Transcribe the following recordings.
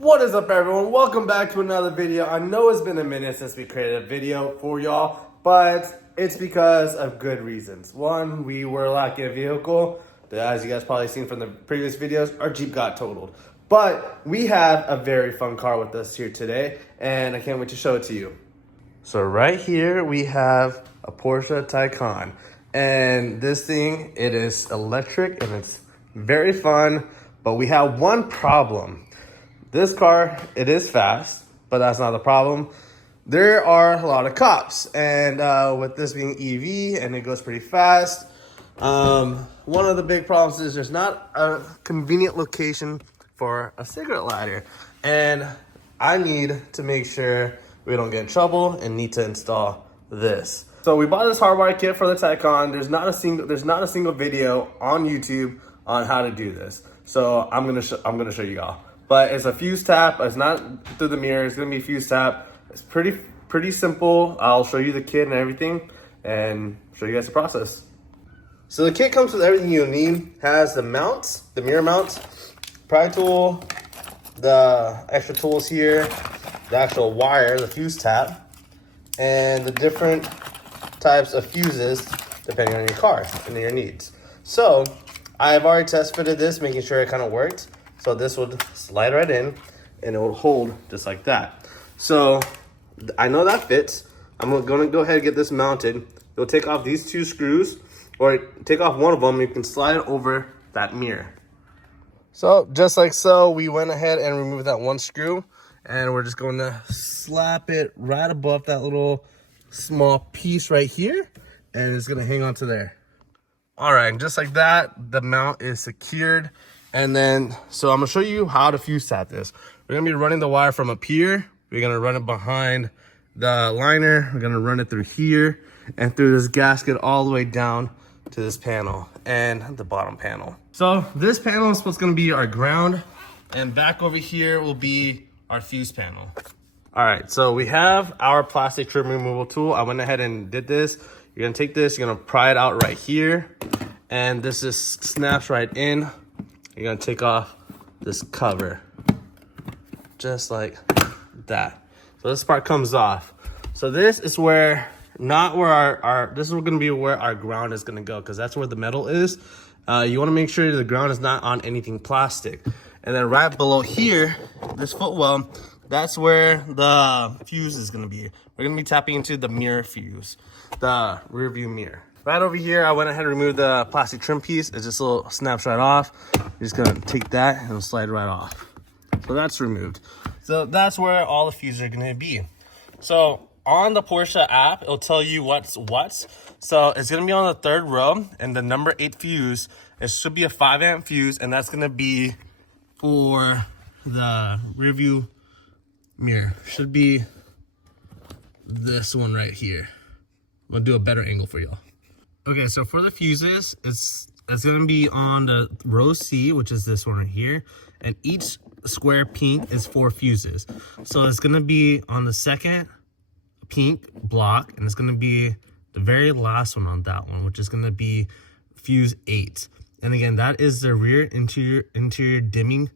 What is up, everyone? Welcome back to another video. I know it's been a minute since we created a video for y'all, but it's because of good reasons. One, we were lacking a vehicle. As you guys probably seen from the previous videos, our Jeep got totaled. But we have a very fun car with us here today, and I can't wait to show it to you. So right here we have a Porsche Taycan, and this thing, it is electric and it's very fun, but we have one problem. This car, it is fast, but that's not the problem. There are a lot of cops, and with this being EV and it goes pretty fast, one of the big problems is there's not a convenient location for a cigarette lighter, and I need to make sure we don't get in trouble and need to install this. So we bought this Hardwire kit for the Taycan. There's not a single video on YouTube on how to do this, so I'm gonna show you all. But it's a fuse tap. It's not through the mirror. It's gonna be a fuse tap. It's pretty simple. I'll show you the kit and everything and show you guys the process. So the kit comes with everything you'll need. Has the mounts, the mirror mounts, pry tool, the extra tools here, the actual wire, the fuse tap, and the different types of fuses depending on your car and your needs. So I've already test fitted this, making sure it kind of worked. So this would slide right in and it will hold just like that. So I know that fits. I'm gonna go ahead and get this mounted. You'll take off these two screws, or take off one of them. You can slide it over that mirror. So just like so, we went ahead and removed that one screw, and we're just going to slap it right above that little small piece right here, and it's gonna hang onto there. All right, just like that, the mount is secured. And then, so I'm gonna show you how to fuse tap this. We're gonna be running the wire from up here. We're gonna run it behind the liner. We're gonna run it through here and through this gasket all the way down to this panel and the bottom panel. So this panel is what's gonna be our ground, and back over here will be our fuse panel. All right, so we have our plastic trim removal tool. I went ahead and did this. You're gonna take this, you're gonna pry it out right here, and this just snaps right in. You're gonna take off this cover, just like that. So this part comes off. So this is where, not where this is gonna be where our ground is gonna go, because that's where the metal is. You wanna make sure the ground is not on anything plastic. And then right below here, this footwell, that's where the fuse is gonna be. We're gonna be tapping into the mirror fuse, the rear view mirror. Right over here, I went ahead and removed the plastic trim piece. It just a little snaps right off. You're just gonna take that and it'll slide right off. So that's removed. So that's where all the fuses are gonna be. So on the Porsche app, it'll tell you what's what. So it's gonna be on the third row, and the number 8 fuse, it should be a 5 amp fuse, and that's gonna be for the rear view mirror. Should be this one right here. I'm gonna do a better angle for y'all. Okay, so for the fuses, it's gonna be on the row C, which is this one right here, and each square pink is 4 fuses. So it's gonna be on the second pink block, and it's gonna be the very last one on that one, which is gonna be fuse 8. And again, that is the rear interior dimming,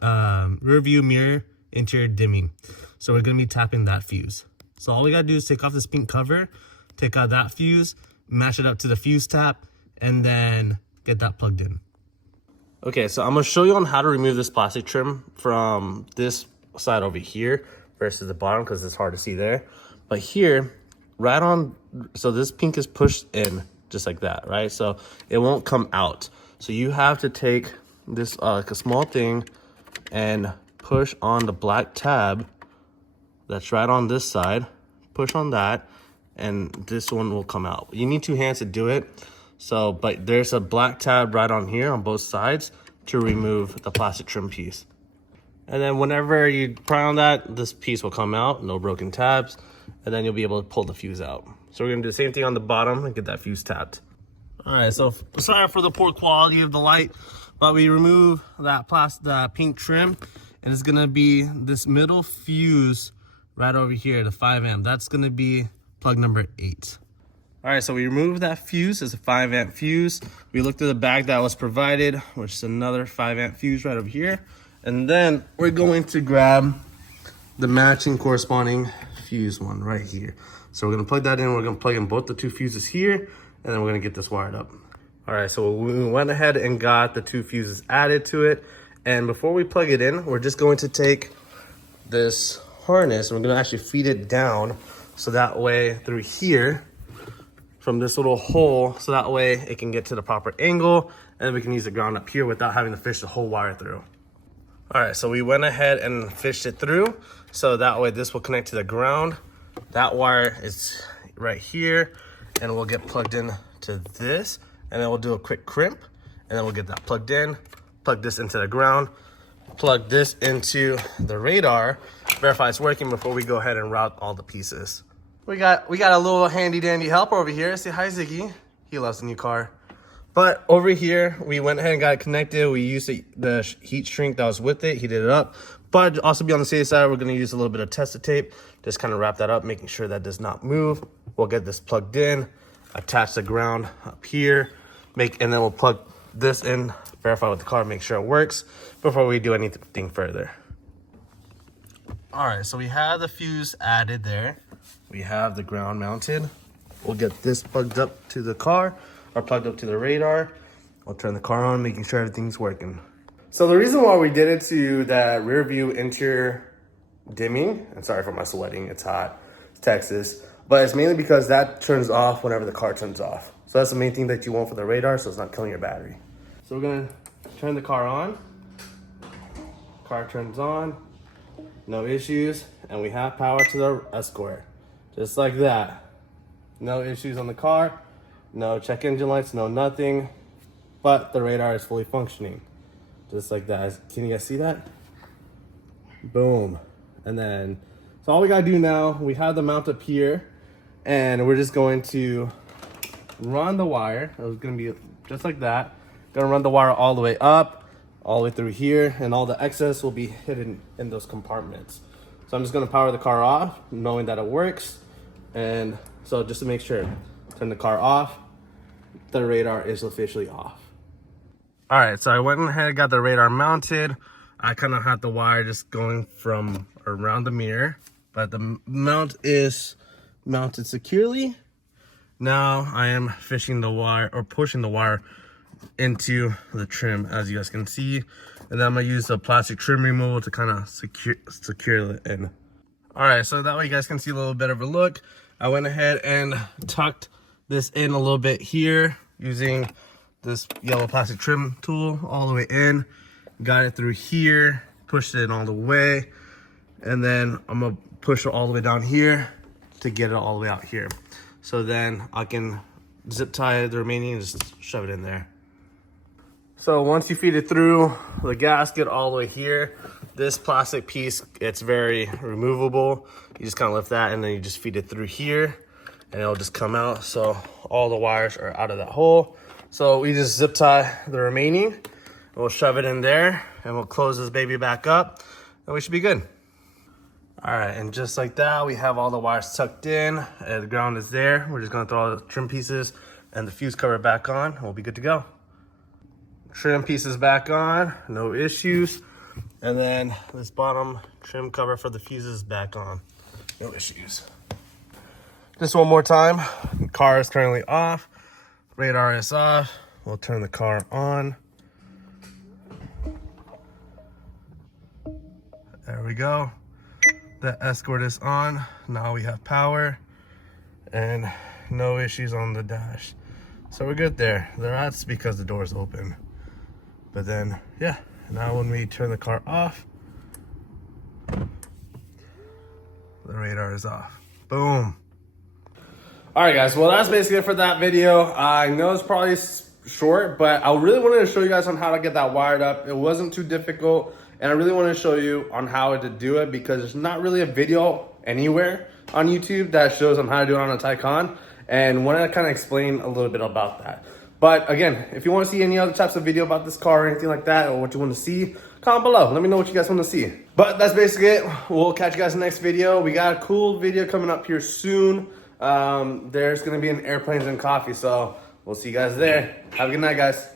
rear view mirror interior dimming. So we're gonna be tapping that fuse. So all we gotta do is take off this pink cover, take out that fuse, match it up to the fuse tap, and then get that plugged in. Okay, so I'm gonna show you on how to remove this plastic trim from this side over here versus the bottom, because it's hard to see there. But here, right on, so this pink is pushed in just like that, right? So it won't come out. So you have to take this like a small thing and push on the black tab that's right on this side, push on that, and this one will come out. You need 2 hands to do it. So, but there's a black tab right on here on both sides to remove the plastic trim piece. And then whenever you pry on that, this piece will come out, no broken tabs, and then you'll be able to pull the fuse out. So we're gonna do the same thing on the bottom and get that fuse tapped. All right, so sorry for the poor quality of the light, but we remove that pink trim, and it's gonna be this middle fuse right over here, the 5 amp. That's gonna be plug number 8. All right, so we removed that fuse. It's a 5 amp fuse. We looked at the bag that was provided, which is another 5 amp fuse right over here. And then we're going to grab the matching corresponding fuse one right here. So we're gonna plug that in. We're gonna plug in both the two fuses here, and then we're gonna get this wired up. All right, so we went ahead and got the two fuses added to it. And before we plug it in, we're just going to take this harness and we're gonna actually feed it down. So that way through here, from this little hole, so that way it can get to the proper angle, and then we can use the ground up here without having to fish the whole wire through. All right, so we went ahead and fished it through, so that way this will connect to the ground. That wire is right here, and we'll get plugged in to this, and then we'll do a quick crimp, and then we'll get that plugged in, plug this into the ground, plug this into the radar, verify it's working before we go ahead and route all the pieces. We got a little handy dandy helper over here. Say hi, Ziggy. He loves the new car. But over here, we went ahead and got it connected. We used the heat shrink that was with it, heated it up. But also be on the safe side, we're gonna use a little bit of tester tape, just kind of wrap that up, making sure that does not move. We'll get this plugged in, attach the ground up here, and then we'll plug this in, verify with the car, make sure it works before we do anything further. All right, so we have the fuse added there. We have the ground mounted. We'll get this plugged up to the car, or plugged up to the radar. We'll turn the car on, making sure everything's working. So the reason why we did it to that rear view interior dimming, I'm sorry for my sweating, it's hot, it's Texas, but it's mainly because that turns off whenever the car turns off. So that's the main thing that you want for the radar, so it's not killing your battery. So we're gonna turn the car on. Car turns on, no issues, and we have power to the Escort. Just like that. No issues on the car, no check engine lights, no nothing, but the radar is fully functioning. Just like that. Can you guys see that? Boom. And then, so all we gotta do now, we have the mount up here, and we're just going to run the wire. It's gonna be just like that. Gonna run the wire all the way up, all the way through here, and all the excess will be hidden in those compartments. So I'm just gonna power the car off, knowing that it works. And so just to make sure, turn the car off, the radar is officially off. All right, so I went ahead and got the radar mounted. I kind of had the wire just going from around the mirror, but the mount is mounted securely. Now I am fishing the wire, or pushing the wire into the trim, as you guys can see. And then I'm gonna use the plastic trim removal to kind of secure it in. All right, so that way you guys can see a little bit of a look. I went ahead and tucked this in a little bit here using this yellow plastic trim tool all the way in. Got it through here, pushed it in all the way, and then I'm gonna push it all the way down here to get it all the way out here. So then I can zip tie the remaining and just shove it in there. So once you feed it through the gasket all the way here, this plastic piece, it's very removable. You just kind of lift that and then you just feed it through here and it'll just come out. So all the wires are out of that hole. So we just zip tie the remaining and we'll shove it in there and we'll close this baby back up and we should be good. All right, and just like that, we have all the wires tucked in and the ground is there. We're just gonna throw all the trim pieces and the fuse cover back on and we'll be good to go. Trim pieces back on, no issues. And then this bottom trim cover for the fuses back on, no issues. Just one more time, the car is currently off, radar is off. We'll turn the car on. There we go. The Escort is on. Now we have power and no issues on the dash. So we're good there. That's because the door is open. But then, yeah, now when we turn the car off, the radar is off. Boom. All right, guys, well, that's basically it for that video. I know it's probably short, but I really wanted to show you guys on how to get that wired up. It wasn't too difficult, and I really wanted to show you on how to do it because there's not really a video anywhere on YouTube that shows on how to do it on a Taycan, and wanted to kind of explain a little bit about that. But again, if you want to see any other types of video about this car or anything like that, or what you want to see, comment below. Let me know what you guys want to see. But that's basically it. We'll catch you guys in the next video. We got a cool video coming up here soon. There's going to be an airplanes and coffee, so we'll see you guys there. Have a good night, guys.